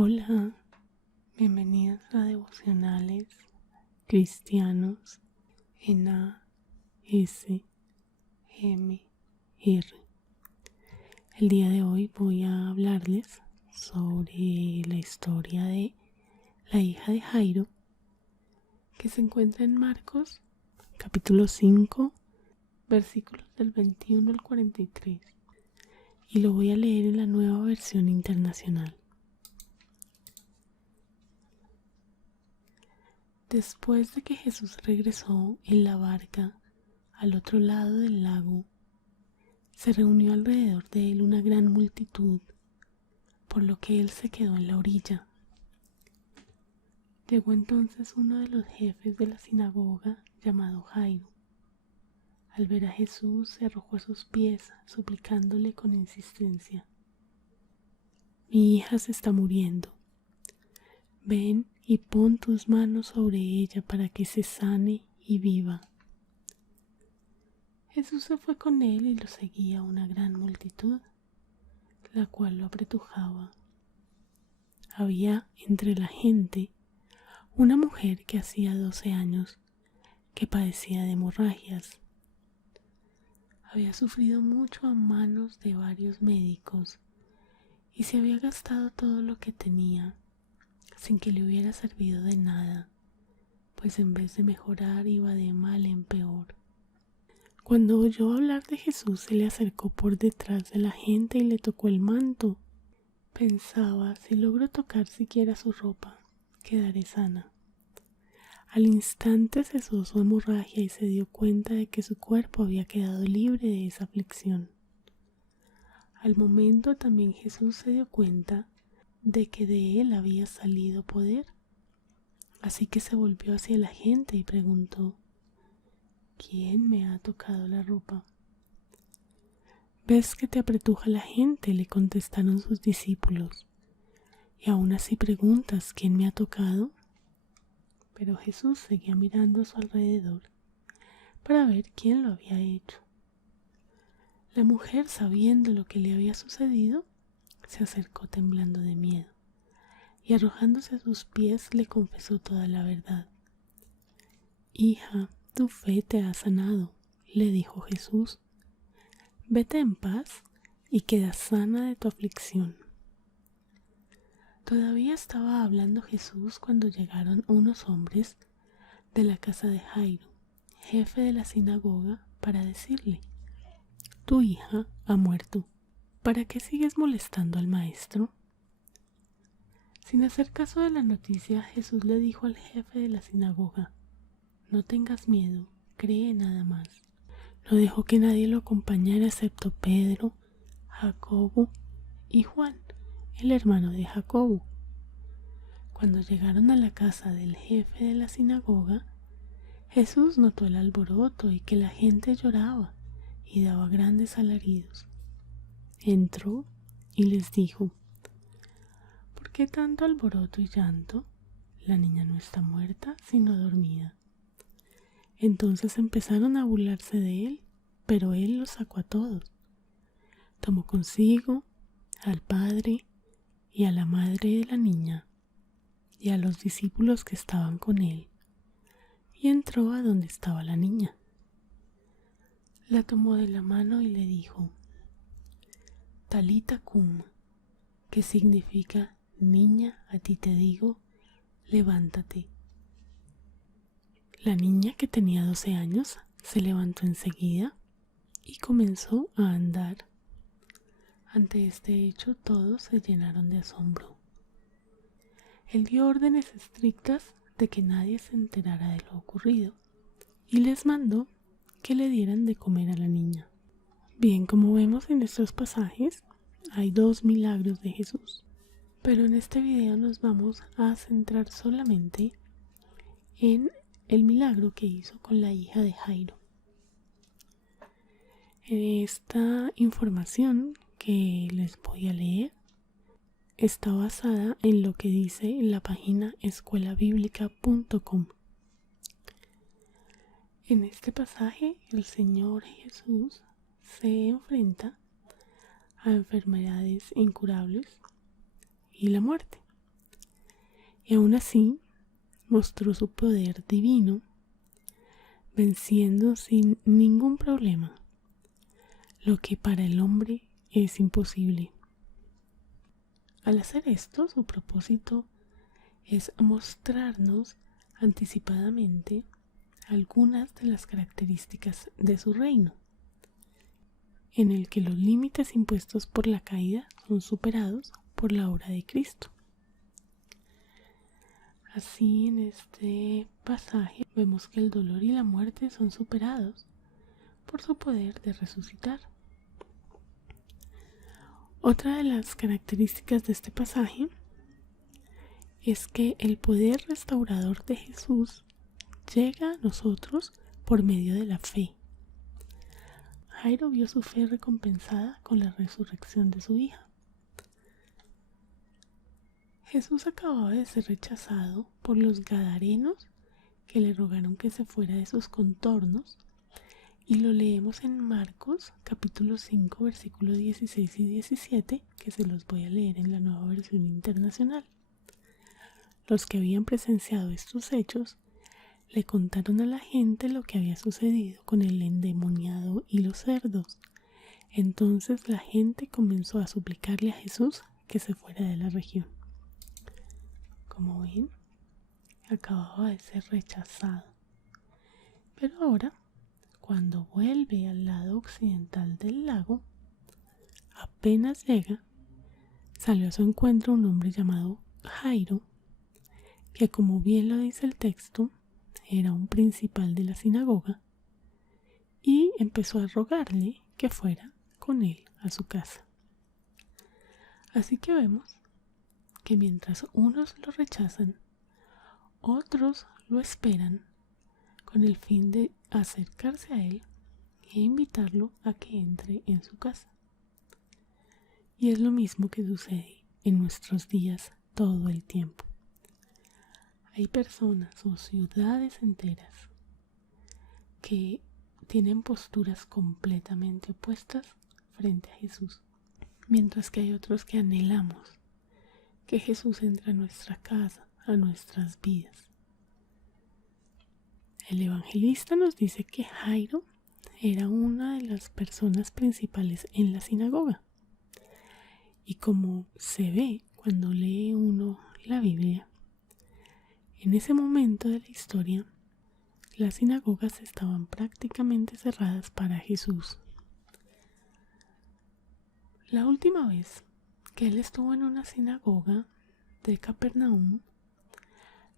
Hola, bienvenidos a Devocionales Cristianos en ASMR. El día de hoy voy a hablarles sobre la historia de la hija de Jairo, que se encuentra en Marcos, capítulo 5, versículos del 21 al 43, y lo voy a leer en la Nueva Versión Internacional. Después de que Jesús regresó en la barca al otro lado del lago, se reunió alrededor de él una gran multitud, por lo que él se quedó en la orilla. Llegó entonces uno de los jefes de la sinagoga, llamado Jairo. Al ver a Jesús, se arrojó a sus pies, suplicándole con insistencia: «Mi hija se está muriendo. Ven y pon tus manos sobre ella para que se sane y viva». Jesús se fue con él y lo seguía una gran multitud, la cual lo apretujaba. Había entre la gente una mujer que hacía 12 años que padecía de hemorragias. Había sufrido mucho a manos de varios médicos y se había gastado todo lo que tenía sin que le hubiera servido de nada, pues en vez de mejorar iba de mal en peor. Cuando oyó hablar de Jesús, se le acercó por detrás de la gente y le tocó el manto. Pensaba: si logro tocar siquiera su ropa, quedaré sana. Al instante cesó su hemorragia y se dio cuenta de que su cuerpo había quedado libre de esa aflicción. Al momento también Jesús se dio cuenta de que de él había salido poder. Así que se volvió hacia la gente y preguntó: «¿Quién me ha tocado la ropa?». «¿Ves que te apretuja la gente?», le contestaron sus discípulos, «y aún así preguntas: ¿quién me ha tocado?». Pero Jesús seguía mirando a su alrededor para ver quién lo había hecho. La mujer, sabiendo lo que le había sucedido, se acercó temblando de miedo y, arrojándose a sus pies, le confesó toda la verdad. «Hija, tu fe te ha sanado», le dijo Jesús. «Vete en paz y queda sana de tu aflicción». Todavía estaba hablando Jesús cuando llegaron unos hombres de la casa de Jairo, jefe de la sinagoga, para decirle: «Tu hija ha muerto. ¿Para qué sigues molestando al maestro?». Sin hacer caso de la noticia, Jesús le dijo al jefe de la sinagoga: «No tengas miedo, cree nada más». No dejó que nadie lo acompañara excepto Pedro, Jacobo y Juan, el hermano de Jacobo. Cuando llegaron a la casa del jefe de la sinagoga, Jesús notó el alboroto y que la gente lloraba y daba grandes alaridos. Entró y les dijo: «¿Por qué tanto alboroto y llanto? La niña no está muerta, sino dormida». Entonces empezaron a burlarse de él, pero él los sacó a todos. Tomó consigo al padre y a la madre de la niña y a los discípulos que estaban con él, y entró a donde estaba la niña. La tomó de la mano y le dijo: «Talita cum», que significa: «Niña, a ti te digo, levántate». La niña, que tenía 12 años, se levantó enseguida y comenzó a andar. Ante este hecho todos se llenaron de asombro. Él dio órdenes estrictas de que nadie se enterara de lo ocurrido y les mandó que le dieran de comer a la niña. Bien, como vemos en estos pasajes, hay 2 milagros de Jesús, pero en este video nos vamos a centrar solamente en el milagro que hizo con la hija de Jairo. Esta información que les voy a leer está basada en lo que dice la página escuelabiblica.com. En este pasaje, el Señor Jesús se enfrenta a enfermedades incurables y la muerte. y aún así mostró su poder divino, venciendo sin ningún problema lo que para el hombre es imposible. Al hacer esto, su propósito es mostrarnos anticipadamente algunas de las características de su reino, en el que los límites impuestos por la caída son superados por la obra de Cristo. Así, en este pasaje vemos que el dolor y la muerte son superados por su poder de resucitar. Otra de las características de este pasaje es que el poder restaurador de Jesús llega a nosotros por medio de la fe. Jairo vio su fe recompensada con la resurrección de su hija. Jesús acababa de ser rechazado por los gadarenos que le rogaron que se fuera de sus contornos, y lo leemos en Marcos capítulo 5 versículos 16 y 17, que se los voy a leer en la Nueva Versión Internacional. Los que habían presenciado estos hechos le contaron a la gente lo que había sucedido con el endemoniado y los cerdos. Entonces la gente comenzó a suplicarle a Jesús que se fuera de la región. Como ven, acababa de ser rechazado. Pero ahora, cuando vuelve al lado occidental del lago, apenas llega, salió a su encuentro un hombre llamado Jairo, que, como bien lo dice el texto, era un principal de la sinagoga, y empezó a rogarle que fuera con él a su casa. Así que vemos que mientras unos lo rechazan, otros lo esperan con el fin de acercarse a él e invitarlo a que entre en su casa. Y es lo mismo que sucede en nuestros días todo el tiempo. Hay personas o ciudades enteras que tienen posturas completamente opuestas frente a Jesús, mientras que hay otros que anhelamos que Jesús entre a nuestra casa, a nuestras vidas. El evangelista nos dice que Jairo era una de las personas principales en la sinagoga. Y como se ve cuando lee uno la Biblia, en ese momento de la historia, las sinagogas estaban prácticamente cerradas para Jesús. La última vez que él estuvo en una sinagoga de Capernaum,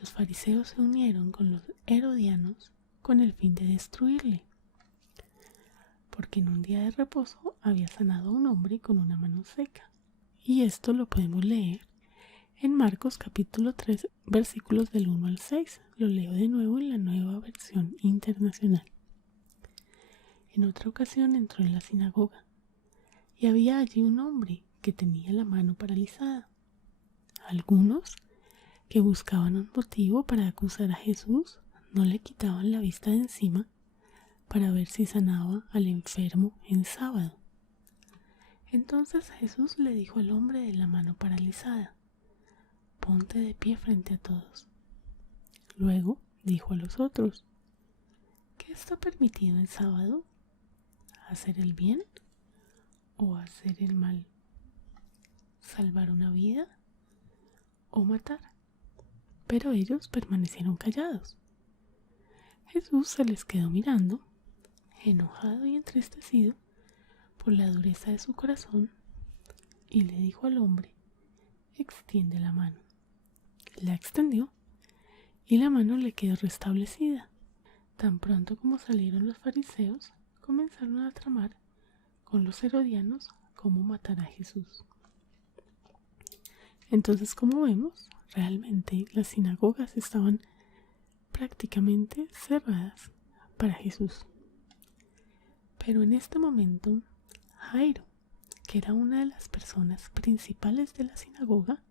los fariseos se unieron con los herodianos con el fin de destruirle, porque en un día de reposo había sanado a un hombre con una mano seca. Y esto lo podemos leer en Marcos capítulo 3 versículos del 1 al 6. Lo leo de nuevo en la Nueva Versión Internacional. En otra ocasión entró en la sinagoga y había allí un hombre que tenía la mano paralizada. Algunos que buscaban un motivo para acusar a Jesús no le quitaban la vista de encima para ver si sanaba al enfermo en sábado. Entonces Jesús le dijo al hombre de la mano paralizada: ponte de pie frente a todos. Luego dijo a los otros: ¿qué está permitido en sábado? ¿Hacer el bien o hacer el mal? ¿Salvar una vida o matar? Pero ellos permanecieron callados. Jesús se les quedó mirando, enojado y entristecido por la dureza de su corazón, y le dijo al hombre: extiende la mano. La extendió y la mano le quedó restablecida. Tan pronto como salieron los fariseos, comenzaron a tramar con los herodianos cómo matar a Jesús. Entonces, como vemos, realmente las sinagogas estaban prácticamente cerradas para Jesús. Pero en este momento, Jairo, que era una de las personas principales de la sinagoga,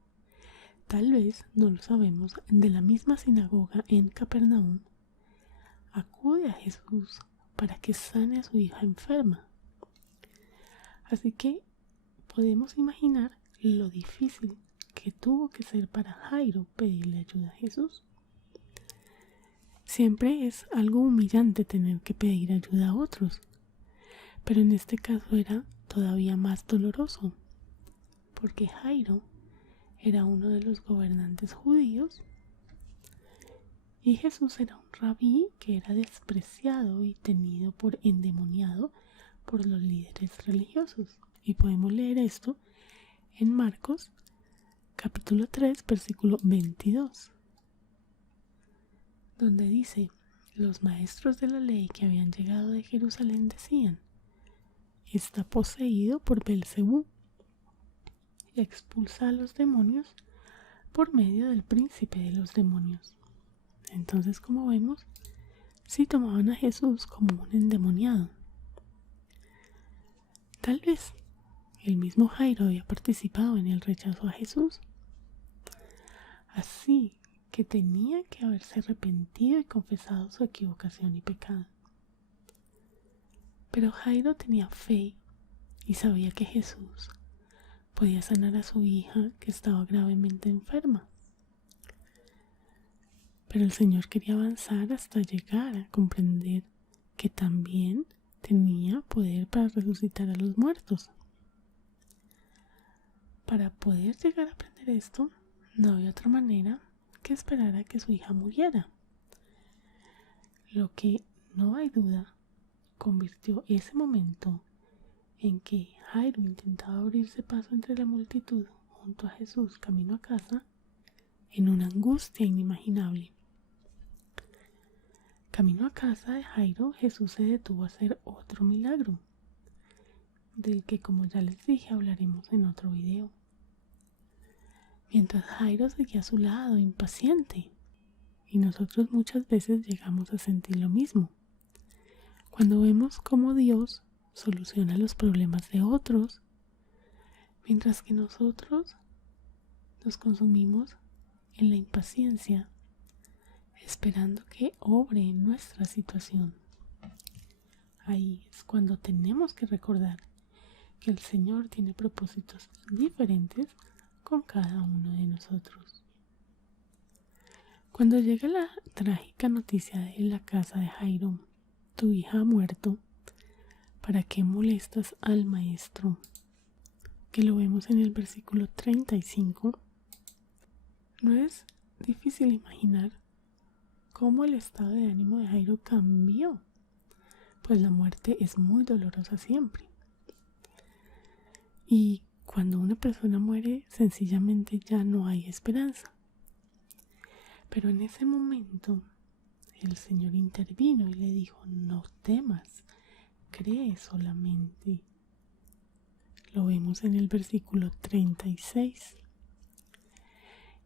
tal vez no lo sabemos, de la misma sinagoga en Capernaum, acude a Jesús para que sane a su hija enferma. Así que podemos imaginar lo difícil que tuvo que ser para Jairo pedirle ayuda a Jesús. Siempre es algo humillante tener que pedir ayuda a otros, pero en este caso era todavía más doloroso, porque Jairo era uno de los gobernantes judíos y Jesús era un rabí que era despreciado y tenido por endemoniado por los líderes religiosos. Y podemos leer esto en Marcos capítulo 3 versículo 22, donde dice: los maestros de la ley que habían llegado de Jerusalén decían: está poseído por Belcebú, y expulsa a los demonios por medio del príncipe de los demonios. Entonces, como vemos, sí tomaban a Jesús como un endemoniado. Tal vez el mismo Jairo había participado en el rechazo a Jesús, así que tenía que haberse arrepentido y confesado su equivocación y pecado. Pero Jairo tenía fe y sabía que Jesús podía sanar a su hija que estaba gravemente enferma. Pero el Señor quería avanzar hasta llegar a comprender que también tenía poder para resucitar a los muertos. Para poder llegar a aprender esto, no había otra manera que esperar a que su hija muriera. Lo que, no hay duda, convirtió ese momento en que Jairo intentaba abrirse paso entre la multitud junto a Jesús camino a casa en una angustia inimaginable. Camino a casa de Jairo, Jesús se detuvo a hacer otro milagro, del que, como ya les dije, hablaremos en otro video. Mientras Jairo seguía a su lado, impaciente, y nosotros muchas veces llegamos a sentir lo mismo. Cuando vemos cómo Dios soluciona los problemas de otros, mientras que nosotros nos consumimos en la impaciencia, esperando que obre en nuestra situación. Ahí es cuando tenemos que recordar que el Señor tiene propósitos diferentes con cada uno de nosotros. Cuando llega la trágica noticia de la casa de Jairo: tu hija ha muerto, ¿para qué molestas al maestro?, que lo vemos en el versículo 35, no es difícil imaginar cómo el estado de ánimo de Jairo cambió, pues la muerte es muy dolorosa siempre. Y cuando una persona muere, sencillamente ya no hay esperanza. Pero en ese momento, el Señor intervino y le dijo: no temas, cree solamente. Lo vemos en el versículo 36.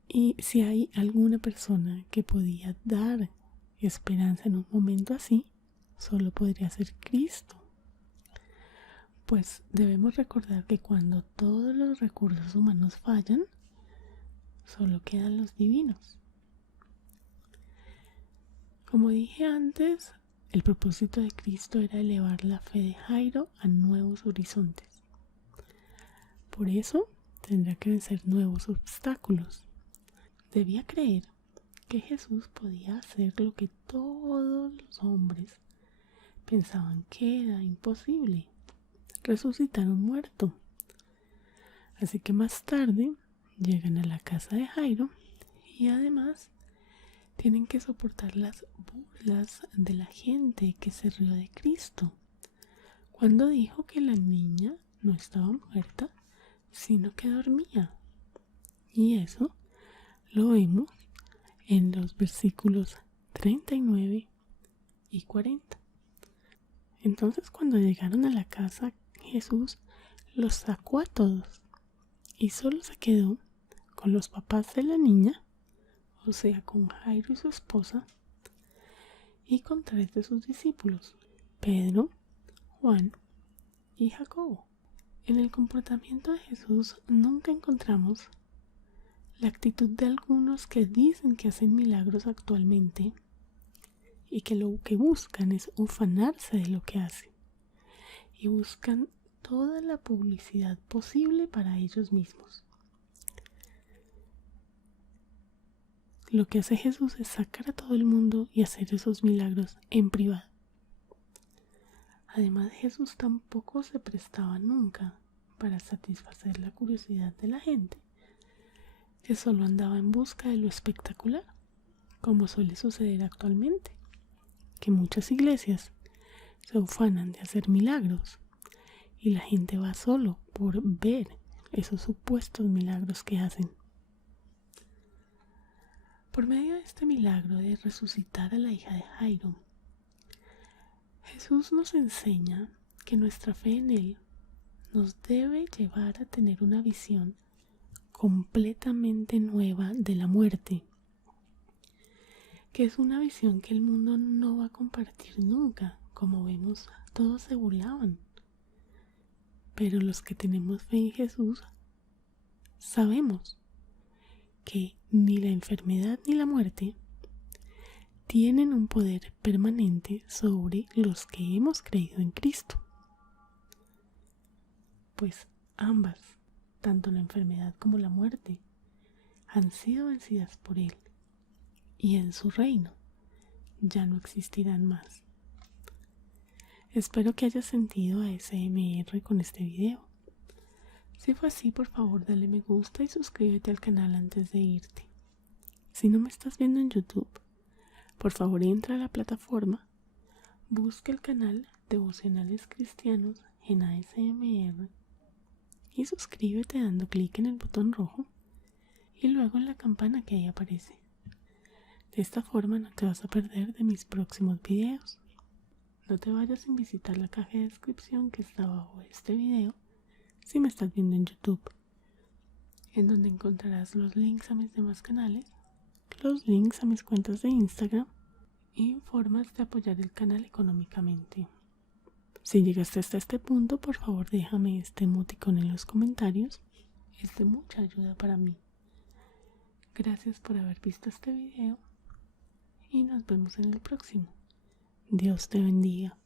Y si hay alguna persona que podía dar esperanza en un momento así, solo podría ser Cristo. Pues debemos recordar que cuando todos los recursos humanos fallan, solo quedan los divinos. Como dije antes, el propósito de Cristo era elevar la fe de Jairo a nuevos horizontes. Por eso tendrá que vencer nuevos obstáculos. Debía creer que Jesús podía hacer lo que todos los hombres pensaban que era imposible: resucitar a un muerto. Así que más tarde llegan a la casa de Jairo y además tienen que soportar las burlas de la gente que se rió de Cristo cuando dijo que la niña no estaba muerta, sino que dormía. Y eso lo vemos en los versículos 39 y 40. Entonces, cuando llegaron a la casa, Jesús los sacó a todos y solo se quedó con los papás de la niña, o sea, con Jairo y su esposa, y con 3 de sus discípulos: Pedro, Juan y Jacobo. En el comportamiento de Jesús nunca encontramos la actitud de algunos que dicen que hacen milagros actualmente y que lo que buscan es ufanarse de lo que hacen y buscan toda la publicidad posible para ellos mismos. lo que hace Jesús es sacar a todo el mundo y hacer esos milagros en privado. Además, Jesús tampoco se prestaba nunca para satisfacer la curiosidad de la gente, que solo andaba en busca de lo espectacular, como suele suceder actualmente, que muchas iglesias se ufanan de hacer milagros y la gente va solo por ver esos supuestos milagros que hacen. Por medio de este milagro de resucitar a la hija de Jairo, Jesús nos enseña que nuestra fe en Él nos debe llevar a tener una visión completamente nueva de la muerte, que es una visión que el mundo no va a compartir nunca. Como vemos, todos se burlaban, pero los que tenemos fe en Jesús sabemos que ni la enfermedad ni la muerte tienen un poder permanente sobre los que hemos creído en Cristo, pues ambas, tanto la enfermedad como la muerte, han sido vencidas por Él y en su reino ya no existirán más. Espero que hayas sentido ASMR con este video. Si fue así, por favor dale me gusta y suscríbete al canal antes de irte. Si no me estás viendo en YouTube, por favor entra a la plataforma, busca el canal Devocionales Cristianos en ASMR y suscríbete dando clic en el botón rojo y luego en la campana que ahí aparece. De esta forma no te vas a perder de mis próximos videos. No te vayas sin visitar la caja de descripción que está abajo de este video si me estás viendo en YouTube, en donde encontrarás los links a mis demás canales, los links a mis cuentas de Instagram y formas de apoyar el canal económicamente. Si llegaste hasta este punto, por favor déjame este emoticón en los comentarios, es de mucha ayuda para mí. Gracias por haber visto este video y nos vemos en el próximo. Dios te bendiga.